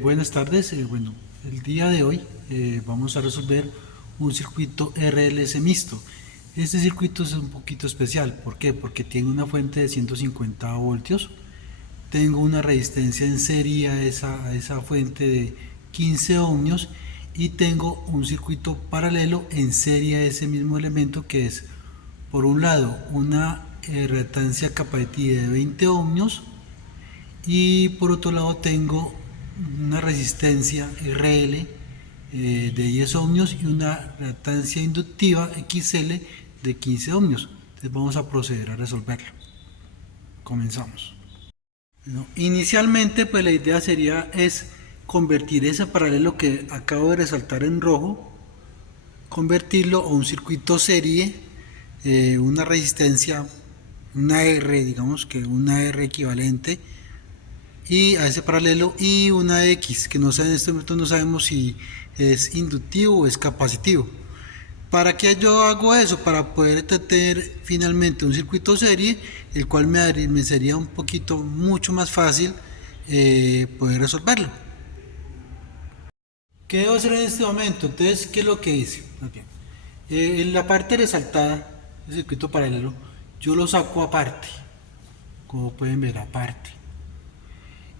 Buenas tardes. Bueno, el día de hoy vamos a resolver un circuito RLS mixto. Este circuito es un poquito especial. ¿Por qué? Porque tiene una fuente de 150 voltios. Tengo una resistencia en serie a esa fuente de 15 ohmios y tengo un circuito paralelo en serie a ese mismo elemento, que es, por un lado, una reactancia capacitiva de 20 ohmios y por otro lado tengo una resistencia RL de 10 ohmios y una reactancia inductiva XL de 15 ohmios. Entonces vamos a proceder a resolverlo. Comenzamos. Bueno, inicialmente pues la idea es convertir ese paralelo que acabo de resaltar en rojo, convertirlo a un circuito serie, una resistencia, una R, digamos que una R equivalente, y a ese paralelo, y una X que no sé, en este momento no sabemos si es inductivo o es capacitivo. ¿Para qué yo hago eso? Para poder tener finalmente un circuito serie, el cual me sería un poquito mucho más fácil poder resolverlo. ¿Qué debo hacer en este momento? Entonces, ¿qué es lo que hice? Bien. En la parte resaltada del circuito paralelo, yo lo saco aparte, como pueden ver, aparte.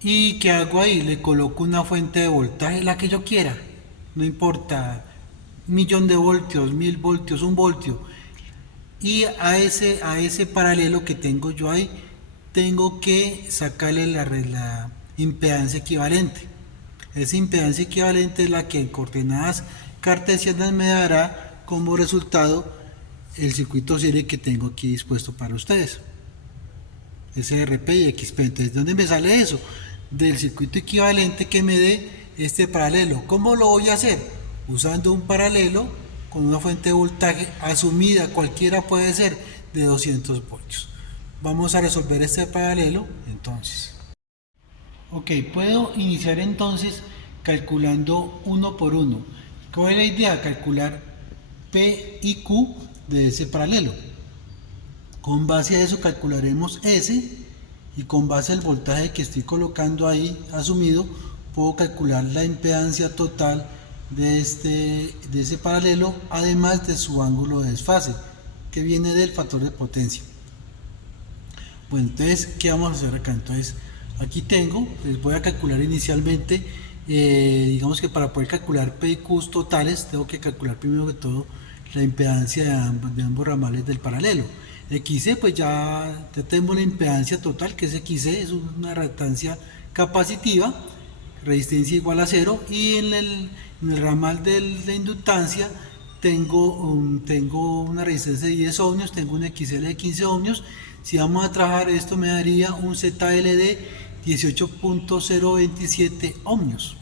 ¿Y qué hago ahí? Le coloco una fuente de voltaje, la que yo quiera, no importa, 1.000.000 de voltios, 1.000 voltios, 1 voltio. Y a ese paralelo que tengo yo ahí, tengo que sacarle la impedancia equivalente. Esa impedancia equivalente es la que en coordenadas cartesianas me dará como resultado el circuito serie que tengo aquí dispuesto para ustedes. SRP y XP. Entonces, ¿de dónde me sale eso? Del circuito equivalente que me dé este paralelo. ¿Cómo lo voy a hacer? Usando un paralelo con una fuente de voltaje asumida, cualquiera puede ser, de 200 voltios. Vamos a resolver este paralelo entonces. Ok, puedo iniciar entonces calculando uno por uno. ¿Cuál es la idea? Calcular P y Q de ese paralelo. Con base a eso calcularemos S, y con base al voltaje que estoy colocando ahí asumido, puedo calcular la impedancia total de ese paralelo, además de su ángulo de desfase, que viene del factor de potencia. Bueno, entonces, ¿qué vamos a hacer acá? Entonces, aquí tengo, les voy a calcular inicialmente, digamos que para poder calcular P y Q totales, tengo que calcular primero que todo la impedancia de ambos ramales del paralelo. XC, pues ya tengo la impedancia total, que es XC, es una reactancia capacitiva, resistencia igual a 0, y en el ramal de inductancia tengo una resistencia de 10 ohmios, tengo un XL de 15 ohmios. Si vamos a trabajar esto, me daría un ZL de 18.027 ohmios.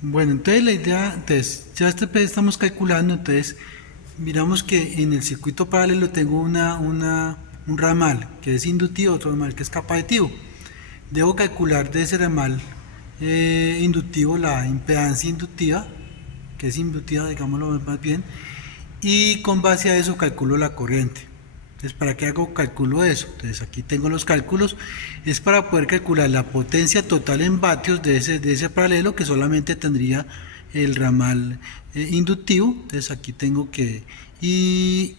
Bueno, entonces la idea, entonces ya estamos calculando, entonces miramos que en el circuito paralelo tengo un ramal que es inductivo, otro ramal que es capacitivo. Debo calcular de ese ramal inductivo la impedancia inductiva, que es inductiva, digámoslo más bien, y con base a eso calculo la corriente. Entonces, ¿para qué hago cálculo de eso? Entonces, aquí tengo los cálculos, es para poder calcular la potencia total en vatios de ese paralelo, que solamente tendría el ramal inductivo. Entonces, aquí tengo que IL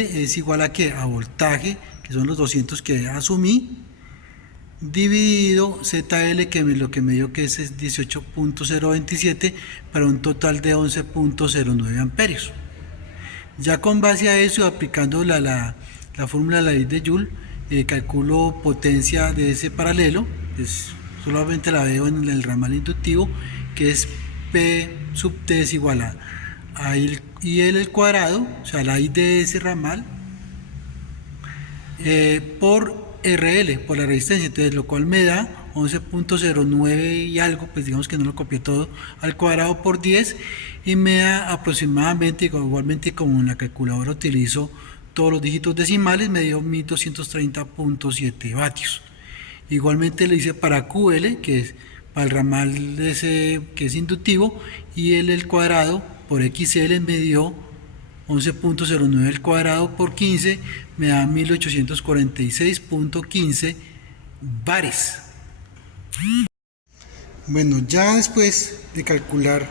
es igual a ¿qué? A voltaje, que son los 200 que asumí, dividido ZL, que lo que me dio que es 18.027, para un total de 11.09 amperios. Ya con base a eso, aplicando la fórmula de la ley de Joule, calculo potencia de ese paralelo, pues solamente la veo en el ramal inductivo, que es P sub T es igual a IL al cuadrado, o sea, la I de ese ramal, por RL, por la resistencia, entonces lo cual me da 11.09 y algo, pues digamos que no lo copié todo, al cuadrado por 10, y me da aproximadamente, igualmente como en la calculadora utilizo todos los dígitos decimales, me dio 1230.7 vatios. Igualmente le hice para QL, que es para el ramal ese que es inductivo, y el cuadrado por XL me dio 11.09 al cuadrado por 15, me da 1846.15 bares. Bueno, ya después de calcular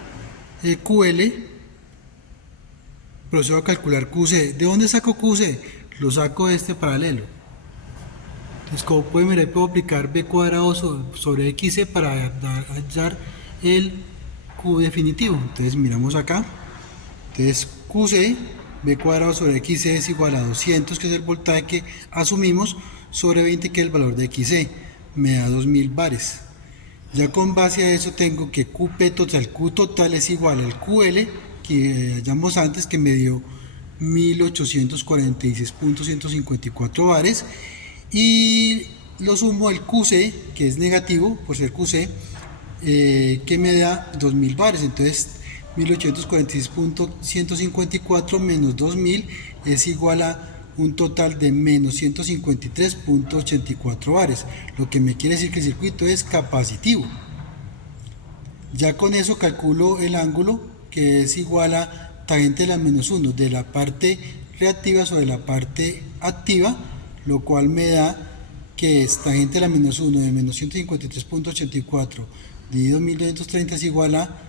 el QL, procedo a calcular QC. ¿De dónde saco QC? Lo saco de este paralelo. Entonces, como pueden ver, puedo aplicar b cuadrado sobre xc para hallar el Q definitivo. Entonces, miramos acá. Entonces, QC, b cuadrado sobre xc es igual a 200, que es el voltaje que asumimos, sobre 20, que es el valor de xc. Me da 2000 bares. Ya con base a eso tengo que QP total, Q total es igual al QL que hallamos antes, que me dio 1846.154 bares, y lo sumo al QC, que es negativo por ser QC, que me da 2000 bares. Entonces 1846.154 menos 2000 es igual a un total de menos 153.84 bares, lo que me quiere decir que el circuito es capacitivo. Ya con eso calculo el ángulo, que es igual a tangente de la menos 1 de la parte reactiva sobre la parte activa, lo cual me da que es tangente de la menos 1 de menos 153.84 dividido 1230 es igual a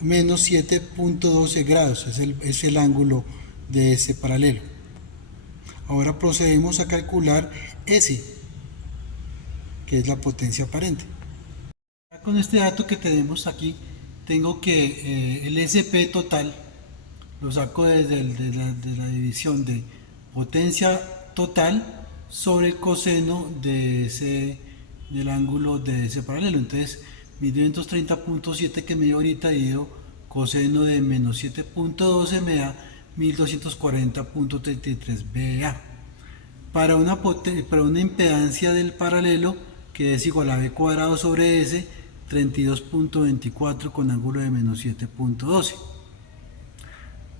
menos 7.12 grados, es el ángulo de ese paralelo. Ahora procedemos a calcular S, que es la potencia aparente. Con este dato que tenemos aquí, tengo que el SP total lo saco desde de la división de potencia total sobre el coseno del ángulo de ese paralelo. Entonces, 1230.7 que me dio ahorita dividido coseno de menos 7.12 me da 1240.33 VA. Para una impedancia del paralelo, que es igual a B cuadrado sobre S, 32.24 con ángulo de menos 7.12.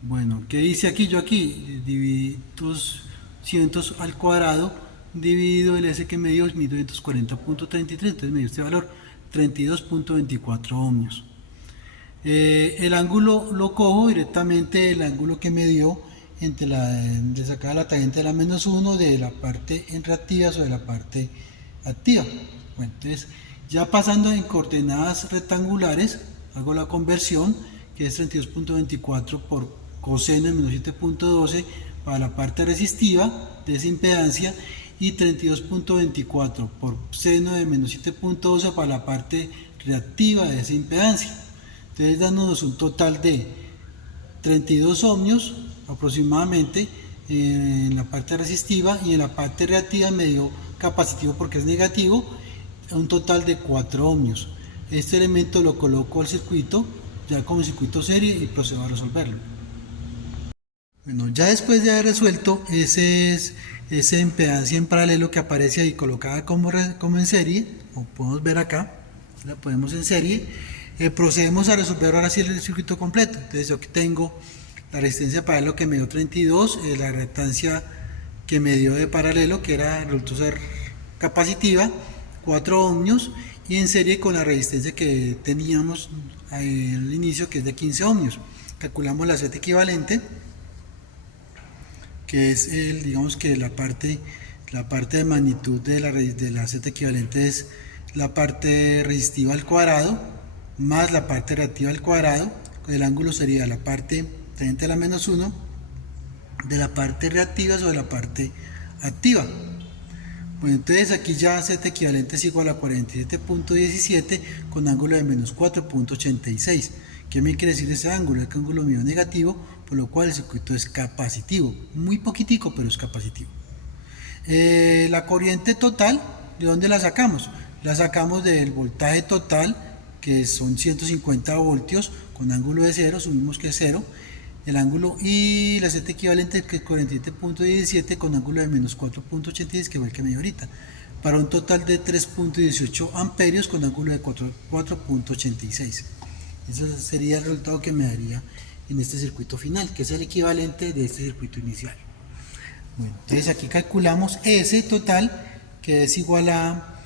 Bueno, ¿qué dice aquí? Yo aquí dividí 200 al cuadrado dividido el S que me dio es 1240.33, entonces me dio este valor, 32.24 ohmios. El ángulo lo cojo directamente del ángulo que me dio entre de sacar la tangente de la menos 1 de la parte en reactiva sobre la parte activa. Bueno, entonces ya pasando en coordenadas rectangulares, hago la conversión, que es 32.24 por coseno de menos 7.12 para la parte resistiva de esa impedancia, y 32.24 por seno de menos 7.12 para la parte reactiva de esa impedancia. Entonces dándonos un total de 32 ohmios aproximadamente en la parte resistiva, y en la parte reactiva me dio capacitivo porque es negativo, un total de 4 ohmios. Este elemento lo coloco al circuito ya como circuito serie y procedo a resolverlo. Bueno, ya después de haber resuelto esa impedancia en paralelo que aparece ahí colocada como en serie, como podemos ver acá, la ponemos en serie, procedemos a resolver ahora sí el circuito completo. Entonces yo aquí tengo la resistencia paralelo que me dio 32, la reactancia que me dio de paralelo, que resultó ser capacitiva, 4 ohmios, y en serie con la resistencia que teníamos al inicio, que es de 15 ohmios. Calculamos la Z equivalente, que es digamos que la parte de magnitud de la Z equivalente es la parte resistiva al cuadrado más la parte reactiva al cuadrado. El ángulo sería la parte tangente a la menos 1 de la parte reactiva sobre la parte activa. Bueno, entonces aquí ya Z equivalente es igual a 47.17 con ángulo de menos 4.86. ¿Qué me quiere decir ese ángulo? El ángulo mío negativo, por lo cual el circuito es capacitivo. Muy poquitico, pero es capacitivo. La corriente total, ¿de dónde la sacamos? La sacamos del voltaje total, que son 150 voltios con ángulo de 0, asumimos que es 0. El ángulo, y la Z equivalente, que es 47.17 con ángulo de menos 4.86, que fue el que me dio ahorita, para un total de 3.18 amperios con ángulo de 4.86. Ese sería el resultado que me daría en este circuito final, que es el equivalente de este circuito inicial. Bueno, entonces aquí calculamos S total, que es igual a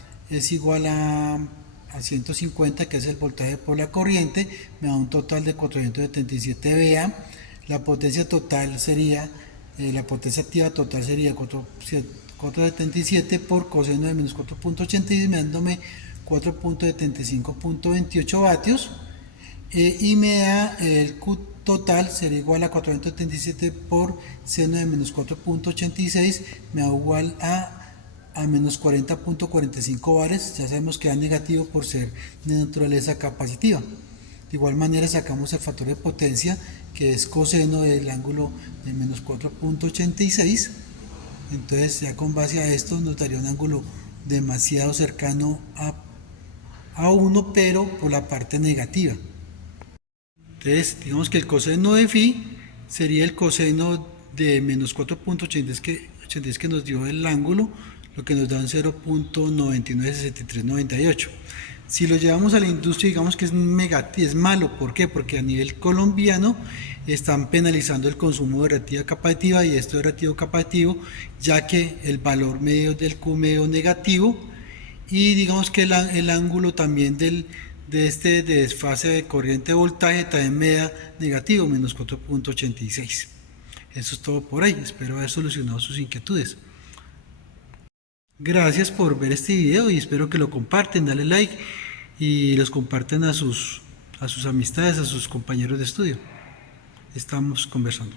150, que es el voltaje por la corriente, me da un total de 477 VA. La potencia total sería, la potencia activa total sería 477 por coseno de menos 4.86, dándome 4.75.28 vatios, y me da el Q total será igual a 477 por seno de menos 4.86, me da igual a menos 40.45 bares. Ya sabemos que da negativo por ser de naturaleza capacitiva. De igual manera sacamos el factor de potencia, que es coseno del ángulo de menos 4.86. Entonces ya con base a esto nos daría un ángulo demasiado cercano a 1, pero por la parte negativa. Entonces digamos que el coseno de phi sería el coseno de menos 4.86 que nos dio el ángulo, lo que nos da un 0.996398. Si lo llevamos a la industria, digamos que es negativo, es malo. ¿Por qué? Porque a nivel colombiano están penalizando el consumo de reactiva capacitiva, y esto de reactivo capacitivo, ya que el valor medio del Q medio negativo, y digamos que el ángulo también de este desfase de corriente de voltaje también me da negativo, menos 4.86. Eso es todo por ahí. Espero haber solucionado sus inquietudes. Gracias por ver este video y espero que lo comparten, dale like y los comparten a sus amistades, a sus compañeros de estudio. Estamos conversando.